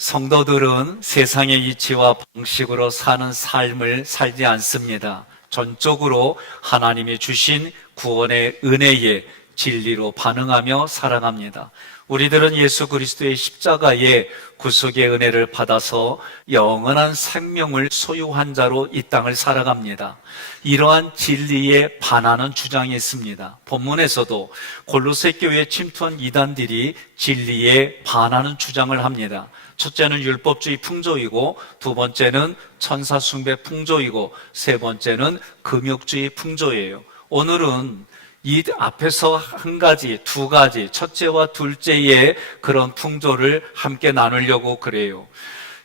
성도들은 세상의 이치와 방식으로 사는 삶을 살지 않습니다. 전적으로 하나님이 주신 구원의 은혜에 진리로 반응하며 살아갑니다. 우리들은 예수 그리스도의 십자가의 구속의 은혜를 받아서 영원한 생명을 소유한 자로 이 땅을 살아갑니다. 이러한 진리에 반하는 주장이 있습니다. 본문에서도 골로새 교회에 침투한 이단들이 진리에 반하는 주장을 합니다. 첫째는 율법주의 풍조이고, 두 번째는 천사 숭배 풍조이고, 세 번째는 금욕주의 풍조예요. 오늘은 이 앞에서 한 가지, 두 가지, 첫째와 둘째의 그런 풍조를 함께 나누려고 그래요.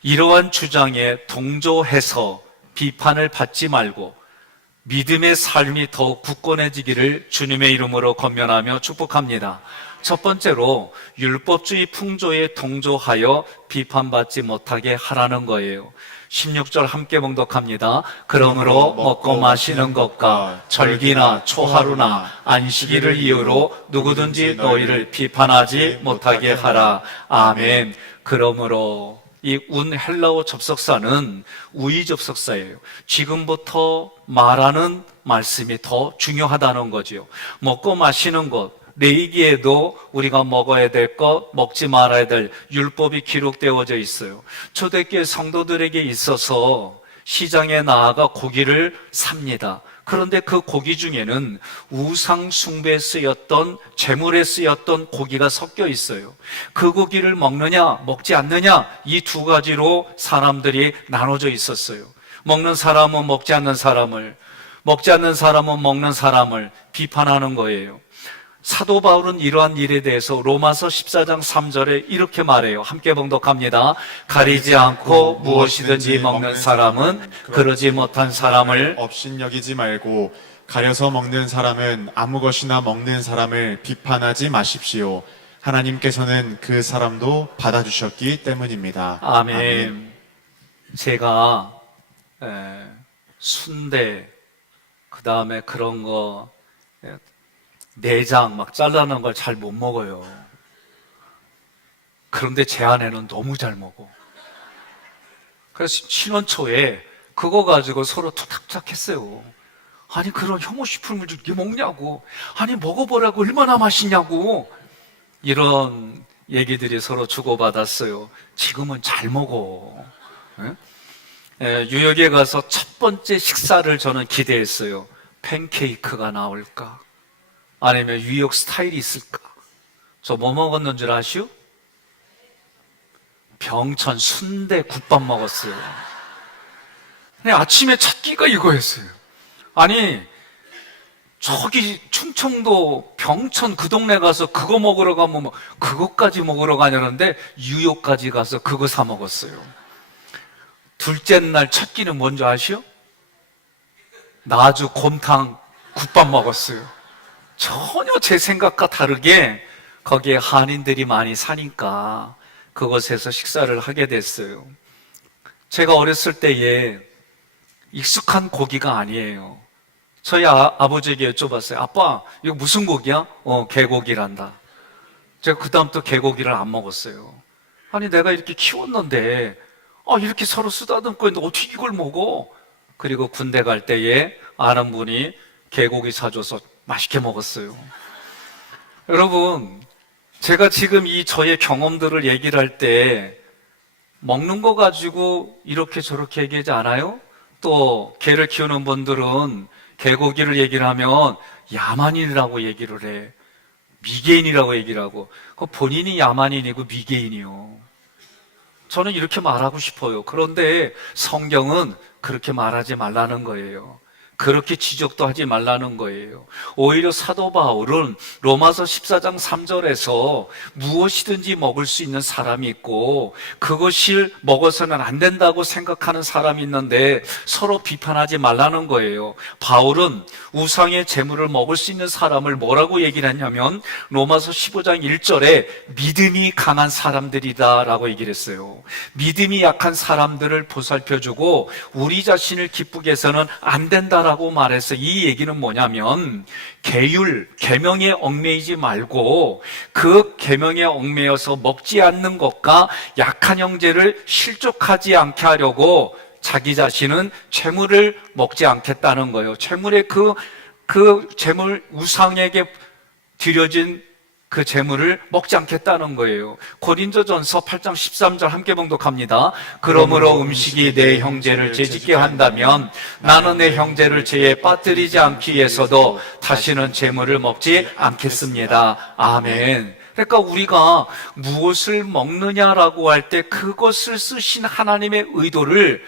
이러한 주장에 동조해서 비판을 받지 말고 믿음의 삶이 더욱 굳건해지기를 주님의 이름으로 권면하며 축복합니다. 첫 번째로 율법주의 풍조에 동조하여 비판받지 못하게 하라는 거예요. 16절 함께 봉독합니다. 그러므로 먹고 마시는 것과 절기나 초하루나 안식일을 이유로 누구든지 너희를 비판하지 못하게 하라. 아멘. 그러므로 이 헬라어 접속사는 우의 접속사예요. 지금부터 말하는 말씀이 더 중요하다는 거죠. 먹고 마시는 것, 레위기에도 우리가 먹어야 될 것, 먹지 말아야 될 율법이 기록되어져 있어요. 초대교회 성도들에게 있어서 시장에 나아가 고기를 삽니다. 그런데 그 고기 중에는 우상 숭배에 쓰였던, 제물에 쓰였던 고기가 섞여 있어요. 그 고기를 먹느냐 먹지 않느냐, 이 두 가지로 사람들이 나눠져 있었어요. 먹는 사람은 먹지 않는 사람을, 먹지 않는 사람은 먹는 사람을 비판하는 거예요. 사도 바울은 이러한 일에 대해서 로마서 14장 3절에 이렇게 말해요. 함께 봉독합니다. 가리지 않고 무엇이든지 먹는 사람은 그러지 못한 사람을 업신여기지 말고 가려서 먹는 사람은 아무 것이나 먹는 사람을 비판하지 마십시오. 하나님께서는 그 사람도 받아주셨기 때문입니다. 아멘. 제가 순대, 그 다음에 그런 거, 내장 막 잘라놓은 걸 잘 못 먹어요. 그런데 제 아내는 너무 잘 먹어. 그래서 신혼 초에 그거 가지고 서로 투닥투닥 했어요. 아니 그런 혐오식품을 이렇게 먹냐고, 아니 먹어보라고, 얼마나 맛있냐고, 이런 얘기들이 서로 주고받았어요. 지금은 잘 먹어. 뉴욕에 가서 첫 번째 식사를 저는 기대했어요. 팬케이크가 나올까, 아니면 뉴욕 스타일이 있을까? 저 뭐 먹었는 줄 아시오? 병천 순대 국밥 먹었어요. 아침에 첫 끼가 이거였어요. 아니 저기 충청도 병천 그 동네 가서 그거 먹으러 가면 뭐 그것까지 먹으러 가냐는데 뉴욕까지 가서 그거 사 먹었어요. 둘째 날 첫 끼는 뭔지 아시오? 나주 곰탕 국밥 먹었어요. 전혀 제 생각과 다르게 거기에 한인들이 많이 사니까 그곳에서 식사를 하게 됐어요. 제가 어렸을 때에 익숙한 고기가 아니에요. 저희 아버지에게 여쭤봤어요. 아빠, 이거 무슨 고기야? 개고기란다. 제가 그 다음부터 개고기를 안 먹었어요. 아니 내가 이렇게 키웠는데 이렇게 서로 쓰다듬고 있는데 어떻게 이걸 먹어? 그리고 군대 갈 때에 아는 분이 개고기 사줘서 맛있게 먹었어요. 여러분, 제가 지금 이 저의 경험들을 얘기를 할 때 먹는 거 가지고 이렇게 저렇게 얘기하지 않아요? 또 개를 키우는 분들은 개고기를 얘기를 하면 야만인이라고 얘기를 해. 미개인이라고 얘기를 하고, 본인이 야만인이고 미개인이요. 저는 이렇게 말하고 싶어요. 그런데 성경은 그렇게 말하지 말라는 거예요. 그렇게 지적도 하지 말라는 거예요. 오히려 사도 바울은 로마서 14장 3절에서 무엇이든지 먹을 수 있는 사람이 있고 그것을 먹어서는 안 된다고 생각하는 사람이 있는데 서로 비판하지 말라는 거예요. 바울은 우상의 재물을 먹을 수 있는 사람을 뭐라고 얘기를 했냐면 로마서 15장 1절에 믿음이 강한 사람들이다 라고 얘기를 했어요. 믿음이 약한 사람들을 보살펴주고 우리 자신을 기쁘게 해서는 안 된다 먹자라고 말해서 이 얘기는 뭐냐면 계명에 얽매이지 말고 그 계명에 얽매여서 먹지 않는 것과 약한 형제를 실족하지 않게 하려고 자기 자신은 재물을 먹지 않겠다는 거예요. 재물의 그 재물 우상에게 드려진 그 재물을 먹지 않겠다는 거예요. 고린도전서 8장 13절 함께 봉독합니다. 그러므로 음식이 내 형제를 죄짓게 한다면 나는 내 형제를 죄에 빠뜨리지 않기 위해서도 다시는 재물을 먹지 않겠습니다. 아멘. 그러니까 우리가 무엇을 먹느냐라고 할 때 그것을 쓰신 하나님의 의도를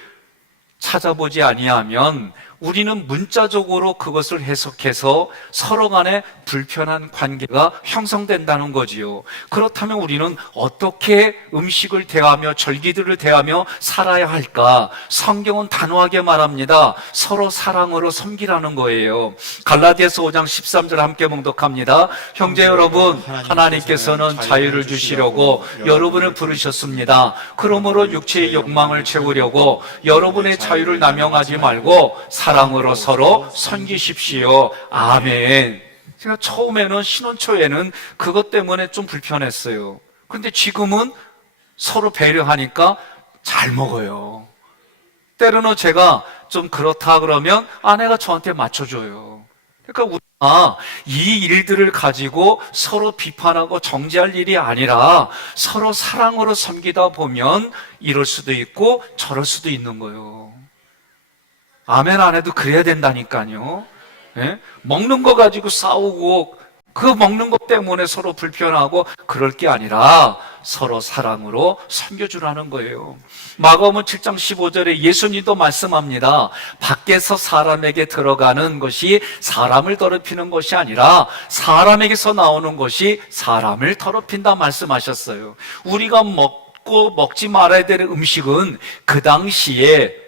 찾아보지 아니하면 우리는 문자적으로 그것을 해석해서 서로 간에 불편한 관계가 형성된다는 거지요. 그렇다면 우리는 어떻게 음식을 대하며 절기들을 대하며 살아야 할까? 성경은 단호하게 말합니다. 서로 사랑으로 섬기라는 거예요. 갈라디아서 5장 13절 함께 봉독합니다. 형제 여러분, 하나님께서는 자유를 주시려고 여러분을 부르셨습니다. 그러므로 육체의 욕망을 채우려고 여러분의 자유를 남용하지 말고 사랑으로 서로 섬기십시오. 아멘. 제가 처음에는 신혼초에는 그것 때문에 좀 불편했어요. 근데 지금은 서로 배려하니까 잘 먹어요. 때로는 제가 좀 그렇다 그러면 아내가 저한테 맞춰줘요. 그러니까 우리가 이 일들을 가지고 서로 비판하고 정죄할 일이 아니라 서로 사랑으로 섬기다 보면 이럴 수도 있고 저럴 수도 있는 거예요. 아멘 안 해도 그래야 된다니까요. 예? 먹는 거 가지고 싸우고 그 먹는 것 때문에 서로 불편하고 그럴 게 아니라 서로 사랑으로 섬겨주라는 거예요. 마가복음 7장 15절에 예수님도 말씀합니다. 밖에서 사람에게 들어가는 것이 사람을 더럽히는 것이 아니라 사람에게서 나오는 것이 사람을 더럽힌다 말씀하셨어요. 우리가 먹고 먹지 말아야 될 음식은 그 당시에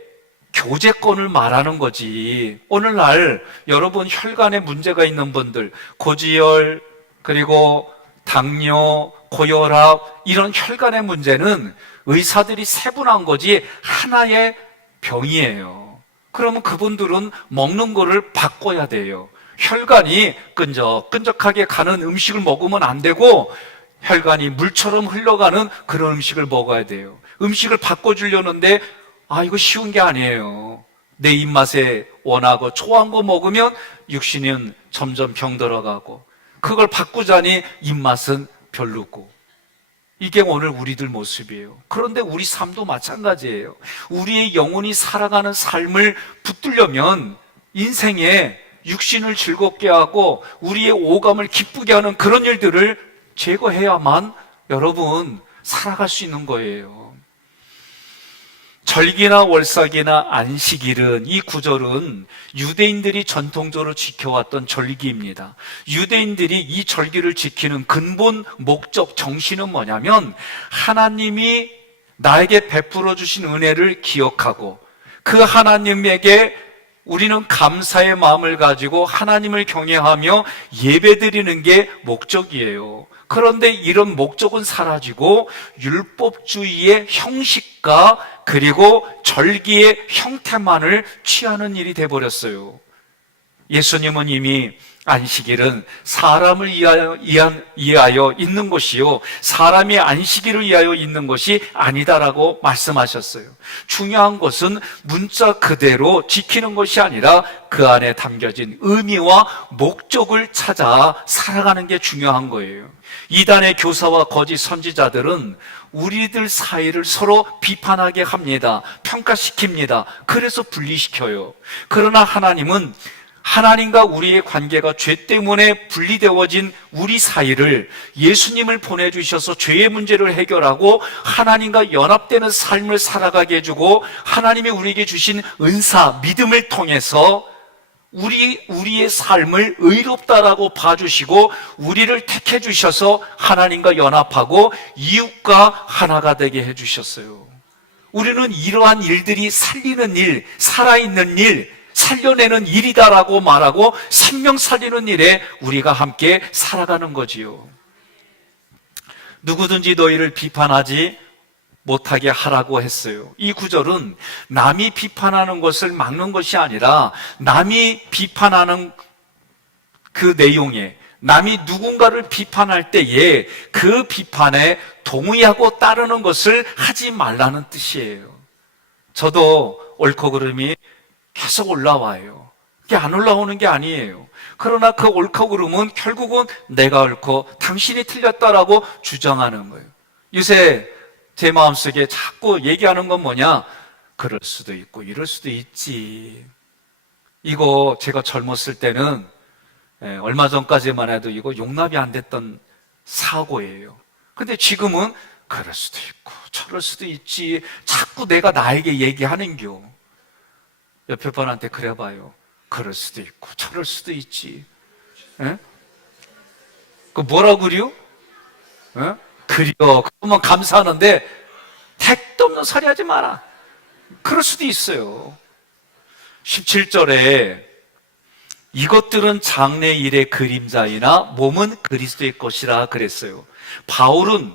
교제권을 말하는 거지. 오늘날 여러분 혈관에 문제가 있는 분들, 고지혈, 그리고 당뇨, 고혈압 이런 혈관의 문제는 의사들이 세분한 거지 하나의 병이에요. 그러면 그분들은 먹는 거를 바꿔야 돼요. 혈관이 끈적끈적하게 가는 음식을 먹으면 안 되고 혈관이 물처럼 흘러가는 그런 음식을 먹어야 돼요. 음식을 바꿔주려는데 이거 쉬운 게 아니에요. 내 입맛에 원하고 좋아한 거 먹으면 육신은 점점 병들어가고 그걸 바꾸자니 입맛은 별로고 이게 오늘 우리들 모습이에요. 그런데 우리 삶도 마찬가지예요. 우리의 영혼이 살아가는 삶을 붙들려면 인생에 육신을 즐겁게 하고 우리의 오감을 기쁘게 하는 그런 일들을 제거해야만 여러분 살아갈 수 있는 거예요. 절기나 월삭이나 안식일은 이 구절은 유대인들이 전통적으로 지켜왔던 절기입니다. 유대인들이 이 절기를 지키는 근본 목적 정신은 뭐냐면 하나님이 나에게 베풀어 주신 은혜를 기억하고 그 하나님에게 우리는 감사의 마음을 가지고 하나님을 경외하며 예배드리는 게 목적이에요. 그런데 이런 목적은 사라지고 율법주의의 형식과 그리고 절기의 형태만을 취하는 일이 돼버렸어요. 예수님은 이미 안식일은 사람을 위하여 있는 것이요 사람이 안식일을 위하여 있는 것이 아니다라고 말씀하셨어요. 중요한 것은 문자 그대로 지키는 것이 아니라 그 안에 담겨진 의미와 목적을 찾아 살아가는 게 중요한 거예요. 이단의 교사와 거짓 선지자들은 우리들 사이를 서로 비판하게 합니다. 평가시킵니다. 그래서 분리시켜요. 그러나 하나님은 하나님과 우리의 관계가 죄 때문에 분리되어진 우리 사이를 예수님을 보내주셔서 죄의 문제를 해결하고 하나님과 연합되는 삶을 살아가게 해주고 하나님이 우리에게 주신 은사, 믿음을 통해서 우리의 삶을 의롭다라고 봐주시고 우리를 택해 주셔서 하나님과 연합하고 이웃과 하나가 되게 해주셨어요. 우리는 이러한 일들이 살리는 일, 살아있는 일, 살려내는 일이다라고 말하고 생명 살리는 일에 우리가 함께 살아가는 거지요. 누구든지 너희를 비판하지 못하게 하라고 했어요. 이 구절은 남이 비판하는 것을 막는 것이 아니라 남이 비판하는 그 내용에, 남이 누군가를 비판할 때에 그 비판에 동의하고 따르는 것을 하지 말라는 뜻이에요. 저도 옳고 그름이 계속 올라와요. 그게 안 올라오는 게 아니에요. 그러나 그 옳고 그름은 결국은 내가 옳고 당신이 틀렸다라고 주장하는 거예요. 요새 제 마음속에 자꾸 얘기하는 건 뭐냐? 그럴 수도 있고 이럴 수도 있지. 이거 제가 젊었을 때는 얼마 전까지만 해도 이거 용납이 안 됐던 사고예요. 근데 지금은 그럴 수도 있고 저럴 수도 있지. 자꾸 내가 나에게 얘기하는겨. 옆에 분한테 그래봐요. 그럴 수도 있고 저럴 수도 있지. 에? 그 뭐라 그래요? 에? 그려. 그러면 감사하는데 택도 없는 소리 하지 마라. 그럴 수도 있어요. 17절에 이것들은 장래일의 그림자이나 몸은 그리스도의 것이라 그랬어요. 바울은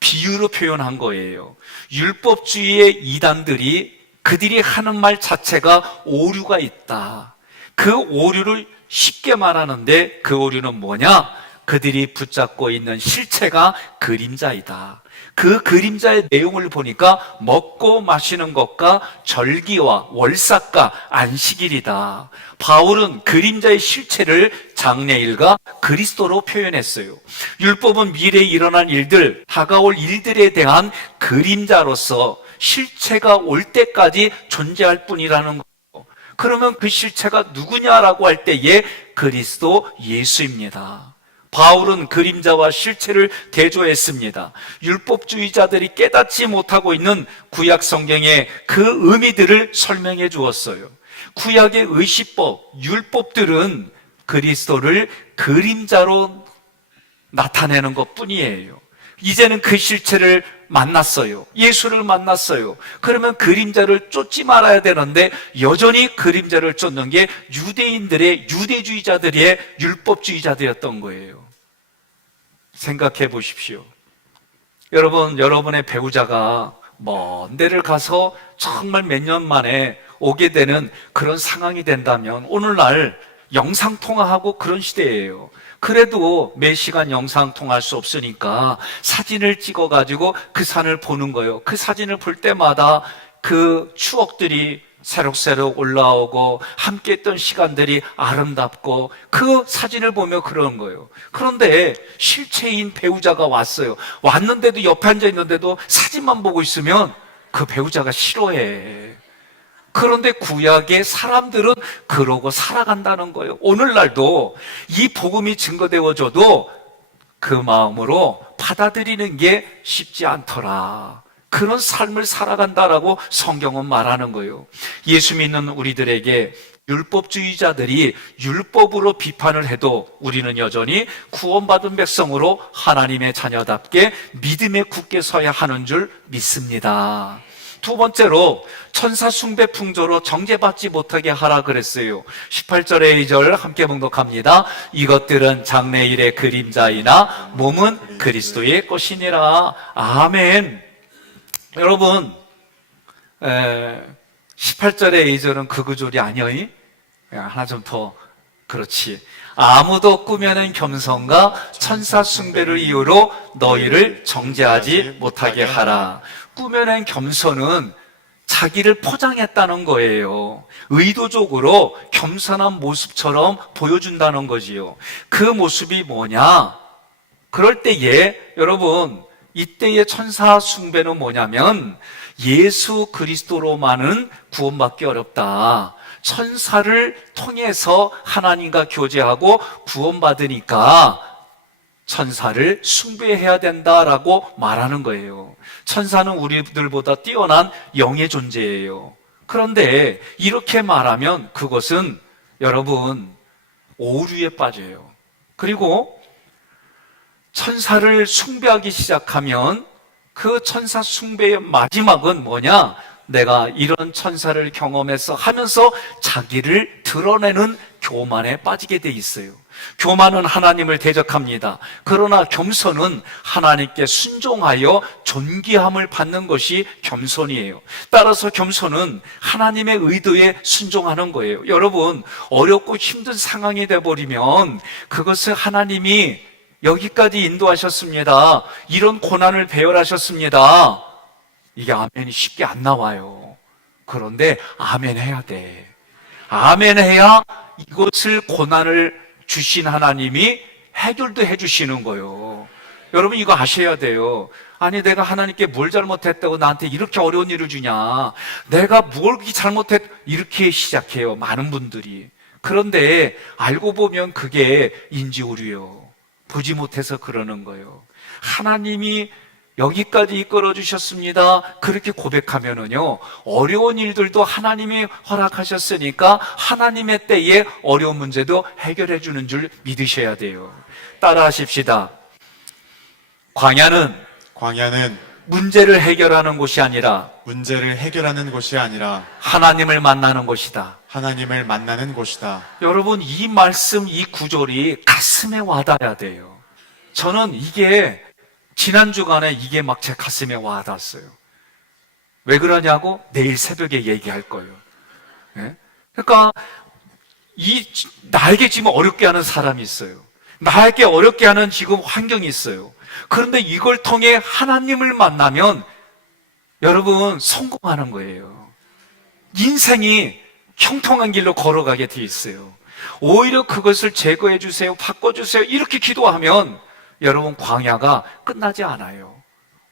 비유로 표현한 거예요. 율법주의의 이단들이 그들이 하는 말 자체가 오류가 있다. 그 오류를 쉽게 말하는데 그 오류는 뭐냐? 그들이 붙잡고 있는 실체가 그림자이다. 그 그림자의 내용을 보니까 먹고 마시는 것과 절기와 월삭과 안식일이다. 바울은 그림자의 실체를 장래일과 그리스도로 표현했어요. 율법은 미래에 일어날 일들, 다가올 일들에 대한 그림자로서 실체가 올 때까지 존재할 뿐이라는 거예요. 그러면 그 실체가 누구냐라고 할 때에 그리스도 예수입니다. 바울은 그림자와 실체를 대조했습니다. 율법주의자들이 깨닫지 못하고 있는 구약 성경의 그 의미들을 설명해 주었어요. 구약의 의시법, 율법들은 그리스도를 그림자로 나타내는 것 뿐이에요. 이제는 그 실체를 만났어요. 예수를 만났어요. 그러면 그림자를 쫓지 말아야 되는데 여전히 그림자를 쫓는 게 유대인들의, 유대주의자들의 율법주의자들이었던 거예요. 생각해 보십시오. 여러분, 여러분의 배우자가 먼 데를 가서 정말 몇 년 만에 오게 되는 그런 상황이 된다면 오늘날 영상통화하고 그런 시대예요. 그래도 매 시간 영상통화할 수 없으니까 사진을 찍어가지고 그 산을 보는 거예요. 그 사진을 볼 때마다 그 추억들이 새록새록 올라오고 함께 했던 시간들이 아름답고 그 사진을 보며 그런 거예요. 그런데 실체인 배우자가 왔어요. 왔는데도 옆에 앉아 있는데도 사진만 보고 있으면 그 배우자가 싫어해. 그런데 구약의 사람들은 그러고 살아간다는 거예요. 오늘날도 이 복음이 증거되어져도 그 마음으로 받아들이는 게 쉽지 않더라. 그런 삶을 살아간다라고 성경은 말하는 거예요. 예수 믿는 우리들에게 율법주의자들이 율법으로 비판을 해도 우리는 여전히 구원받은 백성으로 하나님의 자녀답게 믿음에 굳게 서야 하는 줄 믿습니다. 두 번째로 천사 숭배 풍조로 정죄받지 못하게 하라 그랬어요. 18절의 2절 함께 봉독합니다. 이것들은 장래일의 그림자이나 몸은 그리스도의 것이니라. 아멘. 여러분, 18절의 2절은 그 구절이 아니어이? 하나 좀 더, 그렇지. 아무도 꾸며낸 겸손과 천사 숭배를 이유로 너희를 정죄하지 못하게 하라. 꾸며낸 겸손은 자기를 포장했다는 거예요. 의도적으로 겸손한 모습처럼 보여준다는 거지요. 그 모습이 뭐냐? 그럴 때에 여러분, 이때의 천사 숭배는 뭐냐면 예수 그리스도로만은 구원받기 어렵다. 천사를 통해서 하나님과 교제하고 구원받으니까 천사를 숭배해야 된다라고 말하는 거예요. 천사는 우리들보다 뛰어난 영의 존재예요. 그런데 이렇게 말하면 그것은 여러분 오류에 빠져요. 그리고 천사를 숭배하기 시작하면 그 천사 숭배의 마지막은 뭐냐? 내가 이런 천사를 경험해서 하면서 자기를 드러내는 교만에 빠지게 돼 있어요. 교만은 하나님을 대적합니다. 그러나 겸손은 하나님께 순종하여 존귀함을 받는 것이 겸손이에요. 따라서 겸손은 하나님의 의도에 순종하는 거예요. 여러분, 어렵고 힘든 상황이 돼버리면 그것을 하나님이 여기까지 인도하셨습니다. 이런 고난을 배열하셨습니다. 이게 아멘이 쉽게 안 나와요. 그런데 아멘 해야 돼. 아멘 해야 이것을 고난을 주신 하나님이 해결도 해주시는 거예요. 여러분 이거 아셔야 돼요. 아니 내가 하나님께 뭘 잘못했다고 나한테 이렇게 어려운 일을 주냐, 내가 뭘 잘못했, 이렇게 시작해요 많은 분들이. 그런데 알고 보면 그게 인지오류예요. 보지 못해서 그러는 거예요. 하나님이 여기까지 이끌어 주셨습니다. 그렇게 고백하면은요, 어려운 일들도 하나님이 허락하셨으니까 하나님의 때에 어려운 문제도 해결해 주는 줄 믿으셔야 돼요. 따라 하십시다. 광야는 문제를 해결하는 곳이 아니라 문제를 해결하는 곳이 아니라 하나님을 만나는 곳이다. 하나님을 만나는 곳이다. 여러분 이 말씀, 이 구절이 가슴에 와닿아야 돼요. 저는 이게 지난 주간에 이게 막 제 가슴에 와닿았어요. 왜 그러냐고 내일 새벽에 얘기할 거예요. 예? 그러니까 나에게 지금 어렵게 하는 사람이 있어요. 나에게 어렵게 하는 지금 환경이 있어요. 그런데 이걸 통해 하나님을 만나면 여러분 성공하는 거예요. 인생이 형통한 길로 걸어가게 돼 있어요. 오히려 그것을 제거해 주세요, 바꿔주세요 이렇게 기도하면 여러분 광야가 끝나지 않아요.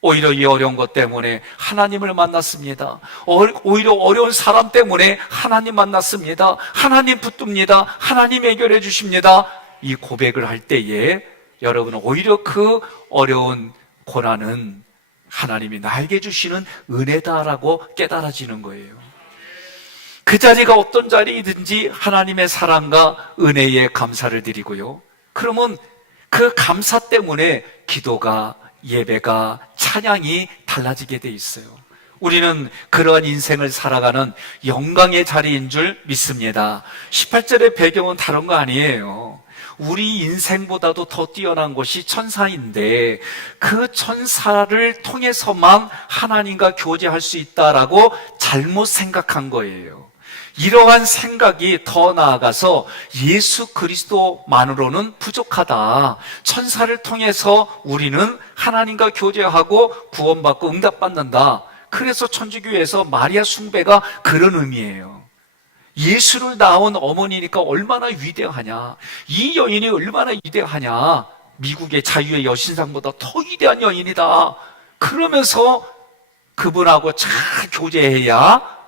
오히려 이 어려운 것 때문에 하나님을 만났습니다. 오히려 어려운 사람 때문에 하나님 만났습니다. 하나님 붙듭니다. 하나님 해결해 주십니다. 이 고백을 할 때에 여러분은 오히려 그 어려운 고난은 하나님이 나에게 주시는 은혜다라고 깨달아지는 거예요. 그 자리가 어떤 자리이든지 하나님의 사랑과 은혜에 감사를 드리고요. 그러면 그 감사 때문에 기도가, 예배가, 찬양이 달라지게 돼 있어요. 우리는 그러한 인생을 살아가는 영광의 자리인 줄 믿습니다. 18절의 배경은 다른 거 아니에요. 우리 인생보다도 더 뛰어난 것이 천사인데 그 천사를 통해서만 하나님과 교제할 수 있다라고 잘못 생각한 거예요. 이러한 생각이 더 나아가서 예수 그리스도만으로는 부족하다. 천사를 통해서 우리는 하나님과 교제하고 구원받고 응답받는다. 그래서 천주교에서 마리아 숭배가 그런 의미예요. 예수를 낳은 어머니니까 얼마나 위대하냐. 이 여인이 얼마나 위대하냐. 미국의 자유의 여신상보다 더 위대한 여인이다. 그러면서 그분하고 잘 교제해야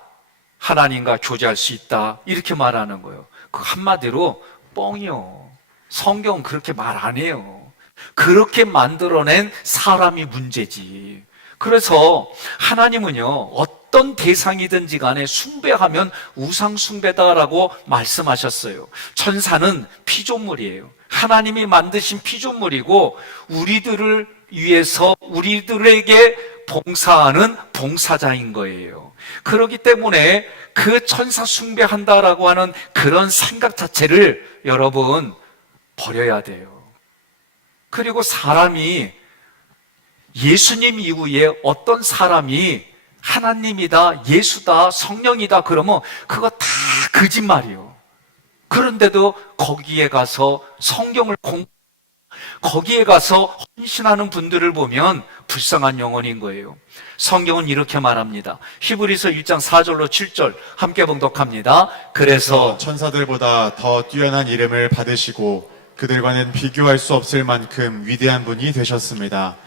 하나님과 교제할 수 있다 이렇게 말하는 거예요. 그 한마디로 뻥이요. 성경은 그렇게 말 안 해요. 그렇게 만들어낸 사람이 문제지. 그래서 하나님은요 어떤 대상이든지 간에 숭배하면 우상 숭배다라고 말씀하셨어요. 천사는 피조물이에요. 하나님이 만드신 피조물이고 우리들을 위해서 우리들에게 봉사하는 봉사자인 거예요. 그렇기 때문에 그 천사 숭배한다라고 하는 그런 생각 자체를 여러분 버려야 돼요. 그리고 사람이 예수님 이후에 어떤 사람이 하나님이다, 예수다, 성령이다 그러면 그거 다 거짓말이에요. 그런데도 거기에 가서 성경을 거기에 가서 헌신하는 분들을 보면 불쌍한 영혼인 거예요. 성경은 이렇게 말합니다. 히브리서 1장 4절로 7절 함께 봉독합니다. 그래서 천사들보다 더 뛰어난 이름을 받으시고 그들과는 비교할 수 없을 만큼 위대한 분이 되셨습니다.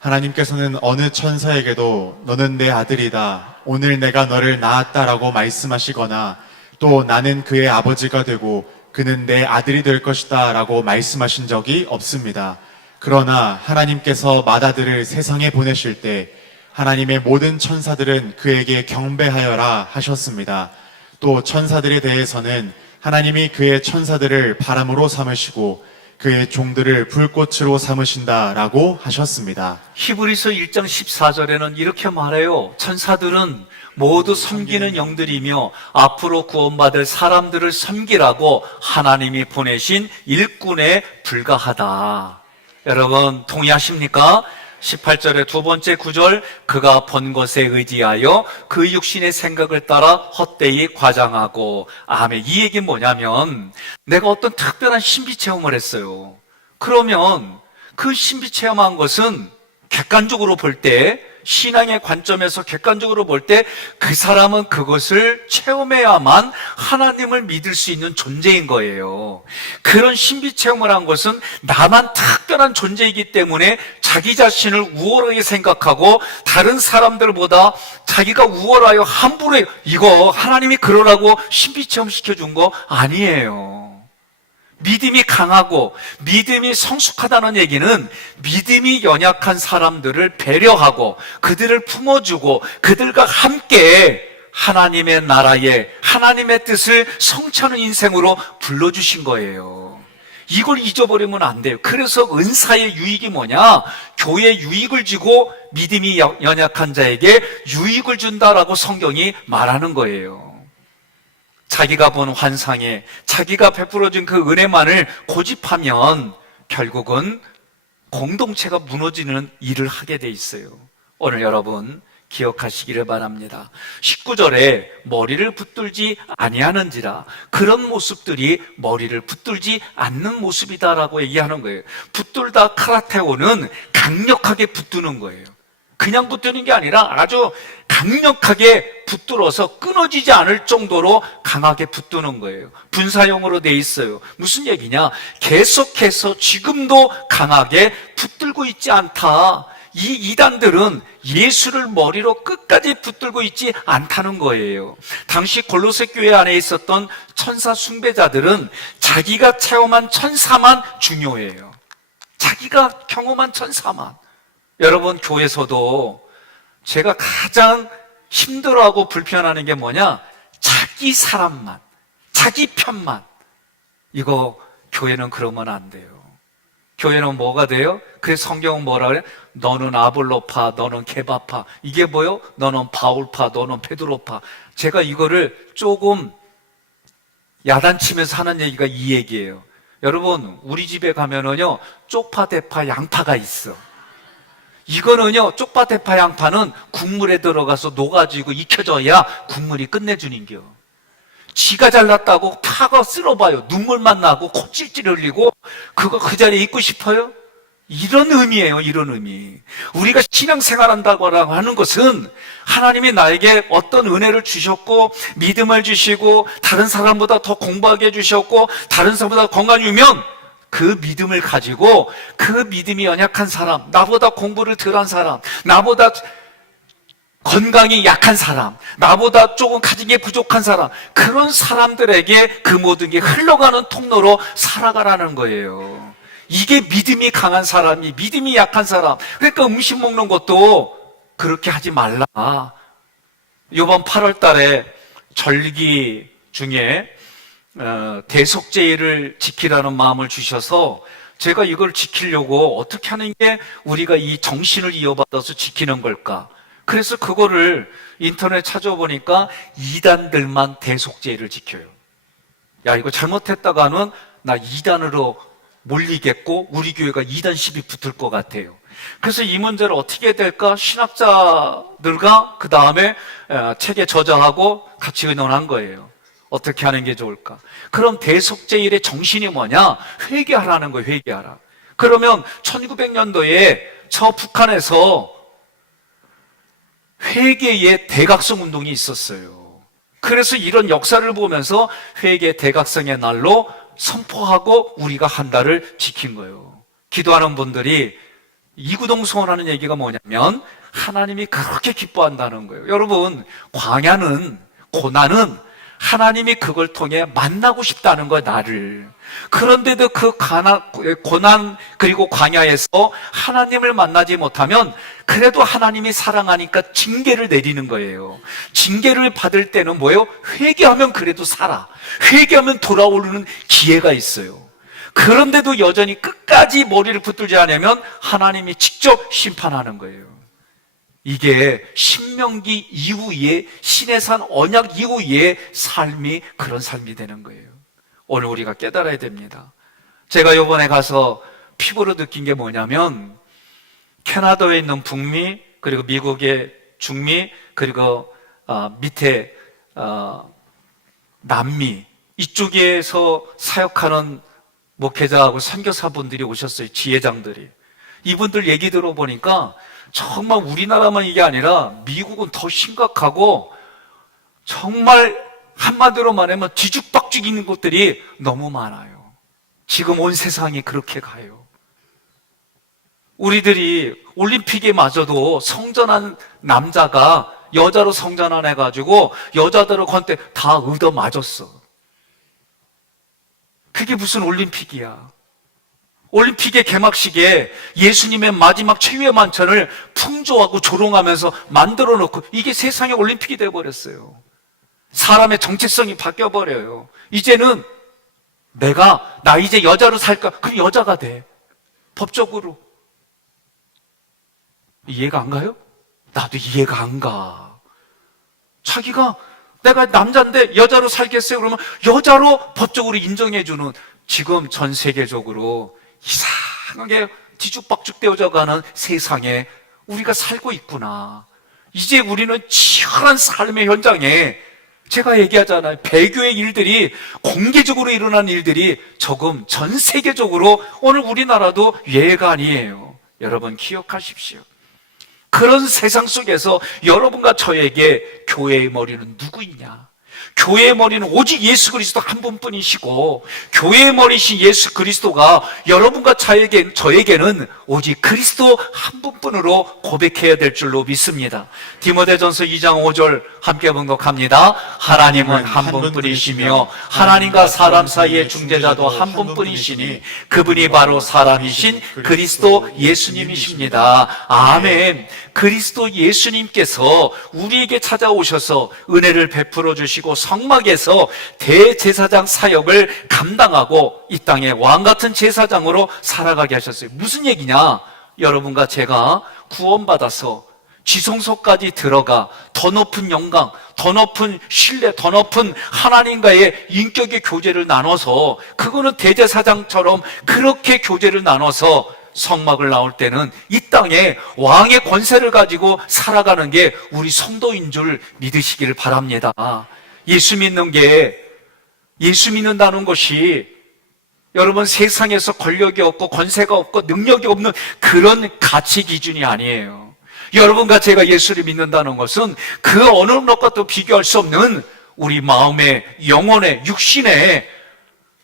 하나님께서는 어느 천사에게도 너는 내 아들이다, 오늘 내가 너를 낳았다라고 말씀하시거나 또 나는 그의 아버지가 되고 그는 내 아들이 될 것이다 라고 말씀하신 적이 없습니다. 그러나 하나님께서 맏아들을 세상에 보내실 때 하나님의 모든 천사들은 그에게 경배하여라 하셨습니다. 또 천사들에 대해서는 하나님이 그의 천사들을 바람으로 삼으시고 그의 종들을 불꽃으로 삼으신다라고 하셨습니다. 히브리서 1장 14절에는 이렇게 말해요. 천사들은 모두 섬기는 영들이며 앞으로 구원받을 사람들을 섬기라고 하나님이 보내신 일꾼에 불과하다. 여러분 동의하십니까? 18절의 두 번째 구절, 그가 본 것에 의지하여 그 육신의 생각을 따라 헛되이 과장하고. 아멘. 이 얘기는 뭐냐면 내가 어떤 특별한 신비 체험을 했어요. 그러면 그 신비 체험한 것은 객관적으로 볼 때, 신앙의 관점에서 객관적으로 볼 때 그 사람은 그것을 체험해야만 하나님을 믿을 수 있는 존재인 거예요. 그런 신비 체험을 한 것은 나만 특별한 존재이기 때문에 자기 자신을 우월하게 생각하고 다른 사람들보다 자기가 우월하여 함부로 해요. 이거 하나님이 그러라고 신비 체험 시켜준 거 아니에요. 믿음이 강하고 믿음이 성숙하다는 얘기는 믿음이 연약한 사람들을 배려하고 그들을 품어주고 그들과 함께 하나님의 나라에 하나님의 뜻을 성취하는 인생으로 불러주신 거예요. 이걸 잊어버리면 안 돼요. 그래서 은사의 유익이 뭐냐? 교회에 유익을 주고 믿음이 연약한 자에게 유익을 준다라고 성경이 말하는 거예요. 자기가 본 환상에 자기가 베풀어준 그 은혜만을 고집하면 결국은 공동체가 무너지는 일을 하게 돼 있어요. 오늘 여러분 기억하시기를 바랍니다. 19절에 머리를 붙들지 아니하는지라, 그런 모습들이 머리를 붙들지 않는 모습이다라고 얘기하는 거예요. 붙들다 카라테오는 강력하게 붙드는 거예요. 그냥 붙드는 게 아니라 아주 강력하게 붙들어서 끊어지지 않을 정도로 강하게 붙드는 거예요. 분사형으로 돼 있어요. 무슨 얘기냐? 계속해서 지금도 강하게 붙들고 있지 않다. 이 이단들은 예수를 머리로 끝까지 붙들고 있지 않다는 거예요. 당시 골로새 교회 안에 있었던 천사 숭배자들은 자기가 체험한 천사만 중요해요. 자기가 경험한 천사만. 여러분 교회에서도 제가 가장 힘들어하고 불편하는 게 뭐냐? 자기 사람만, 자기 편만. 이거 교회는 그러면 안 돼요. 교회는 뭐가 돼요? 그래서 성경은 뭐라 그래? 너는 아볼로파, 너는 케바파. 이게 뭐요? 너는 바울파, 너는 베드로파. 제가 이거를 조금 야단치면서 하는 얘기가 이 얘기예요. 여러분 우리 집에 가면은요 쪽파, 대파, 양파가 있어. 이거는요 쪽파, 대파, 양파는 국물에 들어가서 녹아지고 익혀져야 국물이 끝내주는겨. 지가 잘났다고 파가 쓸어봐요. 눈물만 나고 콧질질 흘리고 그거 그 자리에 있고 싶어요? 이런 의미예요. 이런 의미. 우리가 신앙생활한다고 하는 것은 하나님이 나에게 어떤 은혜를 주셨고 믿음을 주시고 다른 사람보다 더 공부하게 해주셨고 다른 사람보다 건강이면 그 믿음을 가지고 그 믿음이 연약한 사람, 나보다 공부를 덜한 사람, 나보다 건강이 약한 사람, 나보다 조금 가진 게 부족한 사람, 그런 사람들에게 그 모든 게 흘러가는 통로로 살아가라는 거예요. 이게 믿음이 강한 사람이, 믿음이 약한 사람. 그러니까 음식 먹는 것도 그렇게 하지 말라. 이번 8월 달에 절기 중에 대속제일을 지키라는 마음을 주셔서 제가 이걸 지키려고 어떻게 하는 게 우리가 이 정신을 이어받아서 지키는 걸까? 그래서 그거를 인터넷 찾아보니까 이단들만 대속제일을 지켜요. 야, 이거 잘못했다가는 나 이단으로 몰리겠고 우리 교회가 이단 시비 붙을 것 같아요. 그래서 이 문제를 어떻게 해야 될까? 신학자들과 그 다음에 책에 저자하고 같이 의논한 거예요. 어떻게 하는 게 좋을까? 그럼 대속제일의 정신이 뭐냐? 회개하라는 거예요. 회개하라. 그러면 1900년도에 저 북한에서 회개의 대각성 운동이 있었어요. 그래서 이런 역사를 보면서 회개 대각성의 날로 선포하고 우리가 한 달을 지킨 거예요. 기도하는 분들이 이구동성원하는 얘기가 뭐냐면 하나님이 그렇게 기뻐한다는 거예요. 여러분 광야는, 고난은 하나님이 그걸 통해 만나고 싶다는 거예요, 나를. 그런데도 그 고난 그리고 광야에서 하나님을 만나지 못하면 그래도 하나님이 사랑하니까 징계를 내리는 거예요. 징계를 받을 때는 뭐예요? 회개하면 그래도 살아. 회개하면 돌아오는 기회가 있어요. 그런데도 여전히 끝까지 머리를 붙들지 않으면 하나님이 직접 심판하는 거예요. 이게 신명기 이후에 신의 산 언약 이후의 삶이 그런 삶이 되는 거예요. 오늘 우리가 깨달아야 됩니다. 제가 이번에 가서 피부로 느낀 게 뭐냐면 캐나다에 있는 북미, 그리고 미국의 중미, 그리고 밑에 남미 이쪽에서 사역하는 목회자하고 선교사분들이 오셨어요. 지회장들이. 이분들 얘기 들어보니까 정말 우리나라만 이게 아니라 미국은 더 심각하고 정말 한마디로 말하면 뒤죽박죽 있는 것들이 너무 많아요. 지금 온 세상이 그렇게 가요. 우리들이 올림픽에 마저도 성전한 남자가 여자로 성전환 해가지고 여자들을 건때 다 얻어 맞았어. 그게 무슨 올림픽이야. 올림픽의 개막식에 예수님의 마지막 최후의 만찬을 풍조하고 조롱하면서 만들어 놓고 이게 세상의 올림픽이 돼버렸어요. 사람의 정체성이 바뀌어버려요. 이제는 나 이제 여자로 살까? 그럼 여자가 돼. 법적으로. 이해가 안 가요? 나도 이해가 안 가. 자기가 내가 남자인데 여자로 살겠어요? 그러면 여자로 법적으로 인정해주는 지금 전 세계적으로 이상하게 뒤죽박죽 되어져 가는 세상에 우리가 살고 있구나. 이제 우리는 치열한 삶의 현장에 제가 얘기하잖아요. 배교의 일들이 공개적으로 일어난 일들이 조금 전 세계적으로 오늘 우리나라도 예외가 아니에요. 여러분 기억하십시오. 그런 세상 속에서 여러분과 저에게 교회의 머리는 누구이냐? 교회의 머리는 오직 예수 그리스도 한 분뿐이시고 교회의 머리신 예수 그리스도가 여러분과 저에게는 오직 그리스도 한 분뿐으로 고백해야 될 줄로 믿습니다. 디모데전서 2장 5절 함께 봉독합니다. 하나님은 한 분뿐이시며 하나님과 사람 사이의 중재자도 한 분뿐이시니 그분이 바로 사람이신 그리스도 예수님이십니다. 아멘. 그리스도 예수님께서 우리에게 찾아오셔서 은혜를 베풀어 주시고 성막에서 대제사장 사역을 감당하고 이 땅에 왕같은 제사장으로 살아가게 하셨어요. 무슨 얘기냐? 여러분과 제가 구원받아서 지성소까지 들어가 더 높은 영광, 더 높은 신뢰, 더 높은 하나님과의 인격의 교제를 나눠서 그거는 대제사장처럼 그렇게 교제를 나눠서 성막을 나올 때는 이 땅에 왕의 권세를 가지고 살아가는 게 우리 성도인 줄 믿으시기를 바랍니다. 예수 믿는다는 것이 여러분 세상에서 권력이 없고 권세가 없고 능력이 없는 그런 가치 기준이 아니에요. 여러분과 제가 예수를 믿는다는 것은 그 어느 것과도 비교할 수 없는 우리 마음의 영혼의 육신의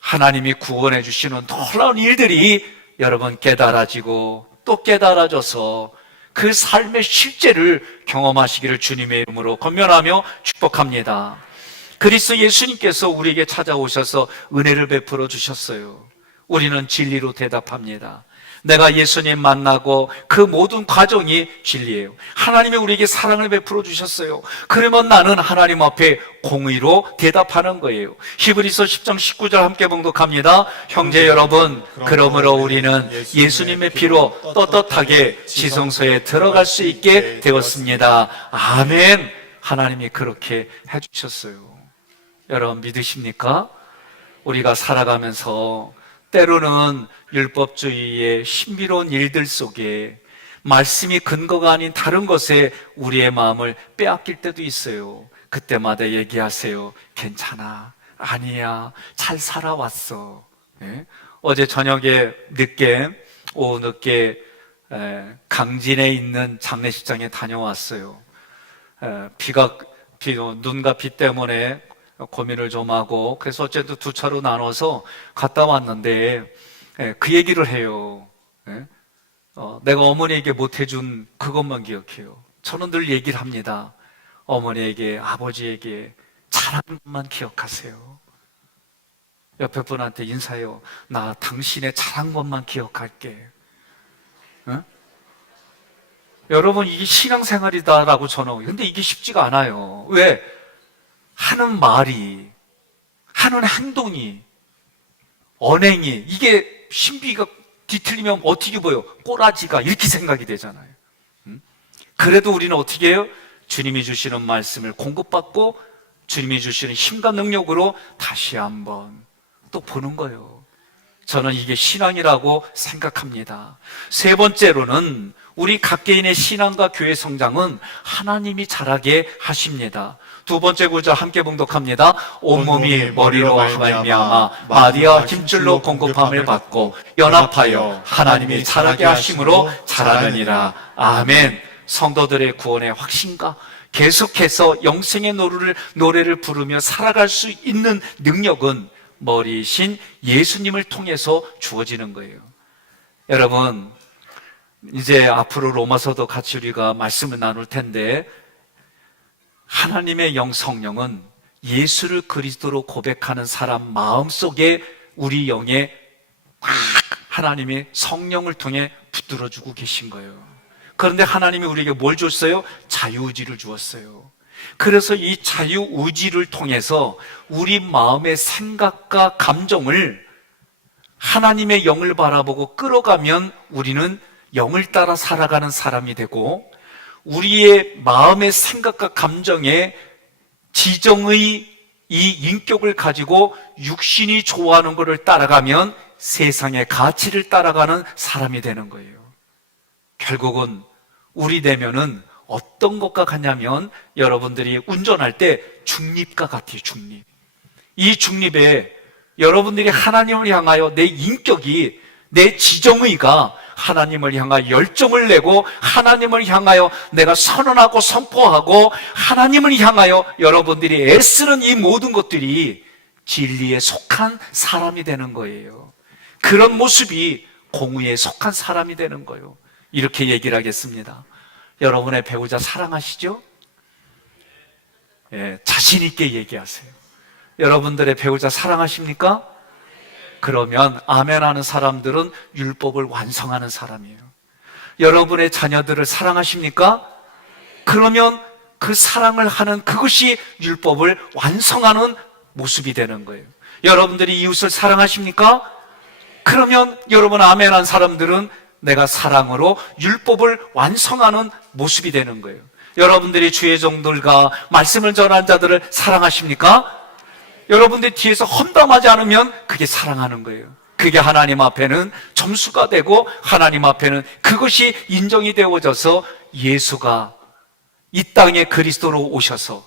하나님이 구원해 주시는 놀라운 일들이 여러분 깨달아지고 또 깨달아져서 그 삶의 실제를 경험하시기를 주님의 이름으로 권면하며 축복합니다. 그리스도 예수님께서 우리에게 찾아오셔서 은혜를 베풀어 주셨어요. 우리는 진리로 대답합니다. 내가 예수님 만나고 그 모든 과정이 진리예요. 하나님이 우리에게 사랑을 베풀어 주셨어요. 그러면 나는 하나님 앞에 공의로 대답하는 거예요. 히브리서 10장 19절 함께 봉독합니다. 형제 여러분, 그러므로 우리는 예수님의 피로 떳떳하게 지성소에 들어갈 수 있게 되었습니다. 아멘. 하나님이 그렇게 해주셨어요. 여러분 믿으십니까? 우리가 살아가면서 때로는 율법주의의 신비로운 일들 속에 말씀이 근거가 아닌 다른 것에 우리의 마음을 빼앗길 때도 있어요. 그때마다 얘기하세요. 괜찮아. 아니야. 잘 살아왔어. 네? 어제 저녁에 오후 늦게 강진에 있는 장례식장에 다녀왔어요. 눈과 비 때문에 고민을 좀 하고 그래서 어쨌든 두 차로 나눠서 갔다 왔는데 그 얘기를 해요. 내가 어머니에게 못해준 그것만 기억해요. 저는 늘 얘기를 합니다. 어머니에게 아버지에게 잘하는 것만 기억하세요. 옆에 분한테 인사해요. 나 당신의 잘한 것만 기억할게. 여러분 이게 신앙생활이다라고 저는 근데 이게 쉽지가 않아요. 왜? 하는 말이, 하는 행동이 언행이, 이게 신비가 뒤틀리면 어떻게 보여? 꼬라지가 이렇게 생각이 되잖아요. 그래도 우리는 어떻게 해요? 주님이 주시는 말씀을 공급받고 주님이 주시는 힘과 능력으로 다시 한번 또 보는 거예요. 저는 이게 신앙이라고 생각합니다. 세 번째로는 우리 각개인의 신앙과 교회 성장은 하나님이 자라게 하십니다. 두 번째 구절 함께 봉독합니다. 온몸이 머리로 말미암아 마디와 힘줄로 공급함을 받고 연합하여 하나님이 자라게 하심으로 자라느니라. 아멘. 성도들의 구원의 확신과 계속해서 영생의 노래를 부르며 살아갈 수 있는 능력은 머리이신 예수님을 통해서 주어지는 거예요. 여러분, 이제 앞으로 로마서도 같이 우리가 말씀을 나눌 텐데, 하나님의 영 성령은 예수를 그리스도로 고백하는 사람 마음속에 우리 영에 하나님이 성령을 통해 붙들어주고 계신 거예요. 그런데 하나님이 우리에게 뭘 줬어요? 자유의지를 주었어요. 그래서 이 자유의지를 통해서 우리 마음의 생각과 감정을 하나님의 영을 바라보고 끌어가면 우리는 영을 따라 살아가는 사람이 되고, 우리의 마음의 생각과 감정에 지정의 이 인격을 가지고 육신이 좋아하는 것을 따라가면 세상의 가치를 따라가는 사람이 되는 거예요. 결국은 우리 내면은 어떤 것과 같냐면, 여러분들이 운전할 때 중립과 같아요. 중립. 이 중립에 여러분들이 하나님을 향하여 내 인격이, 내 지정의가 하나님을 향하여 열정을 내고 하나님을 향하여 내가 선언하고 선포하고 하나님을 향하여 여러분들이 애쓰는 이 모든 것들이 진리에 속한 사람이 되는 거예요. 그런 모습이 공의에 속한 사람이 되는 거예요. 이렇게 얘기를 하겠습니다. 여러분의 배우자 사랑하시죠? 예, 자신 있게 얘기하세요. 여러분들의 배우자 사랑하십니까? 그러면 아멘 하는 사람들은 율법을 완성하는 사람이에요. 여러분의 자녀들을 사랑하십니까? 그러면 그 사랑을 하는 그것이 율법을 완성하는 모습이 되는 거예요. 여러분들이 이웃을 사랑하십니까? 그러면 여러분 아멘 한 사람들은 내가 사랑으로 율법을 완성하는 모습이 되는 거예요. 여러분들이 주의 종들과 말씀을 전하는 자들을 사랑하십니까? 여러분들 뒤에서 험담하지 않으면 그게 사랑하는 거예요. 그게 하나님 앞에는 점수가 되고 하나님 앞에는 그것이 인정이 되어져서 예수가 이 땅에 그리스도로 오셔서,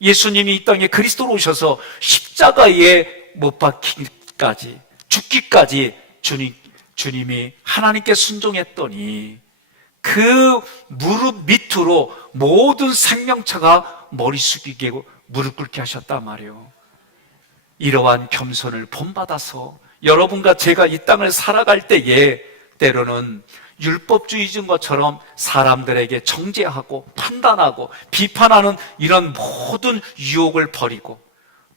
예수님이 이 땅에 그리스도로 오셔서 십자가에 못 박히기까지, 죽기까지 주님이 하나님께 순종했더니 그 무릎 밑으로 모든 생명체가 머리 숙이게 무릎 꿇게 하셨단 말이에요. 이러한 겸손을 본받아서 여러분과 제가 이 땅을 살아갈 때에 때로는 율법주의인 것처럼 사람들에게 정죄하고 판단하고 비판하는 이런 모든 유혹을 버리고,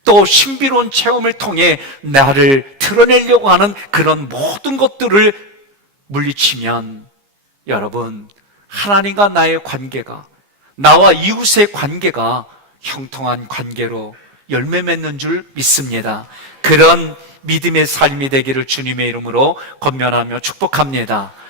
또 신비로운 체험을 통해 나를 드러내려고 하는 그런 모든 것들을 물리치면, 여러분, 하나님과 나의 관계가, 나와 이웃의 관계가 형통한 관계로 열매 맺는 줄 믿습니다. 그런 믿음의 삶이 되기를 주님의 이름으로 권면하며 축복합니다.